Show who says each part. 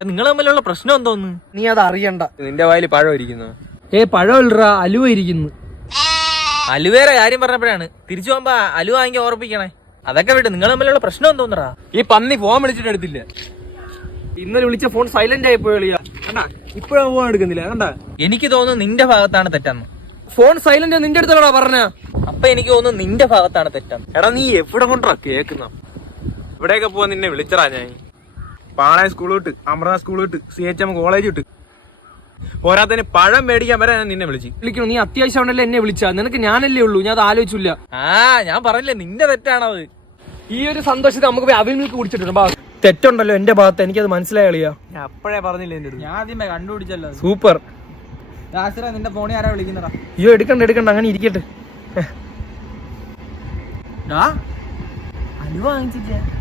Speaker 1: നിങ്ങൾ തമ്മിലുള്ള പ്രശ്നം എന്തോന്ന്?
Speaker 2: നീ അത് അറിയണ്ട.
Speaker 1: നിന്റെ വായിൽ പഴം ഇരിക്കുന്നു.
Speaker 2: പഴമില്ലടാ, അലുവ ഇരിക്കുന്നു.
Speaker 1: അലുവേറെ കാര്യം പറഞ്ഞപ്പോഴാണ് തിരിച്ചു പോകുമ്പോ അലുവ വാങ്ങി ഓർപ്പിക്കണേ. അതൊക്കെ വിട്ട് നിങ്ങൾ തമ്മിലുള്ള പ്രശ്നം എന്തോന്നറാ?
Speaker 2: ഈ പന്നി ഫോൺ വിളിച്ചിട്ട് എടുത്തില്ല. ഇന്നലെ വിളിച്ച ഫോൺ സൈലന്റ് ആയി പോയാ കണ്ടാ, ഇപ്പഴും ഫോൺ എടുക്കുന്നില്ല കണ്ടാ.
Speaker 1: എനിക്ക് തോന്നുന്നു നിന്റെ ഭാഗത്താണ് തെറ്റെന്ന്.
Speaker 2: ഫോൺ സൈലന്റ് നിന്റെ അടുത്തല്ലടാ പറഞ്ഞ.
Speaker 1: അപ്പൊ എനിക്ക് തോന്നുന്നു നിന്റെ ഭാഗത്താണ് തെറ്റെന്ന്.
Speaker 3: എടാ നീ എവിടെ കൊണ്ടാ കേക്കുന്ന? ഇവിടെയൊക്കെ പോവാൻ നിന്നെ വിളിച്ചടാ ഞാൻ. പാളയം സ്കൂൾ വിട്ട്, അമൃത സ്കൂൾ വിട്ട്, CHM കോളേജ് വിട്ട്, പോരാത്തതിന് പഴം മേടിക്കാൻ വരെ ഞാൻ നിന്നെ
Speaker 2: വിളിക്കണം. നീ അത്യാവശ്യമാണല്ലേ എന്നെ വിളിച്ചാ? നിനക്ക് ഞാനല്ലേ ഉള്ളൂ, ഞാൻ അത് ആലോചിച്ചില്ല.
Speaker 1: ഞാൻ പറഞ്ഞില്ലേ നിന്റെ തെറ്റാണത്.
Speaker 2: ഈ ഒരു സന്തോഷത്തിൽ നമുക്ക് പോയി അവിൽ മിൽക്ക് കുടിച്ചിട്ടുണ്ട്. തെറ്റുണ്ടല്ലോ എന്റെ ഭാഗത്ത്, എനിക്കത് മനസ്സിലായി കളിയാ.
Speaker 3: ഞാൻ അപ്പഴേ പറഞ്ഞില്ലേ എന്റെ അടുത്ത്.
Speaker 1: ഞാൻ ആദ്യമേ കണ്ടുപിടിച്ചല്ലോ.
Speaker 2: സൂപ്പർ.
Speaker 1: നിന്റെ ഫോണിൽ ആരാ വിളിക്കുന്നടാ?
Speaker 2: അയ്യോ എടുക്കണ്ട, അങ്ങനെ ഇരിക്കട്ടെ.
Speaker 1: അലുവ വാങ്ങിച്ചില്ല.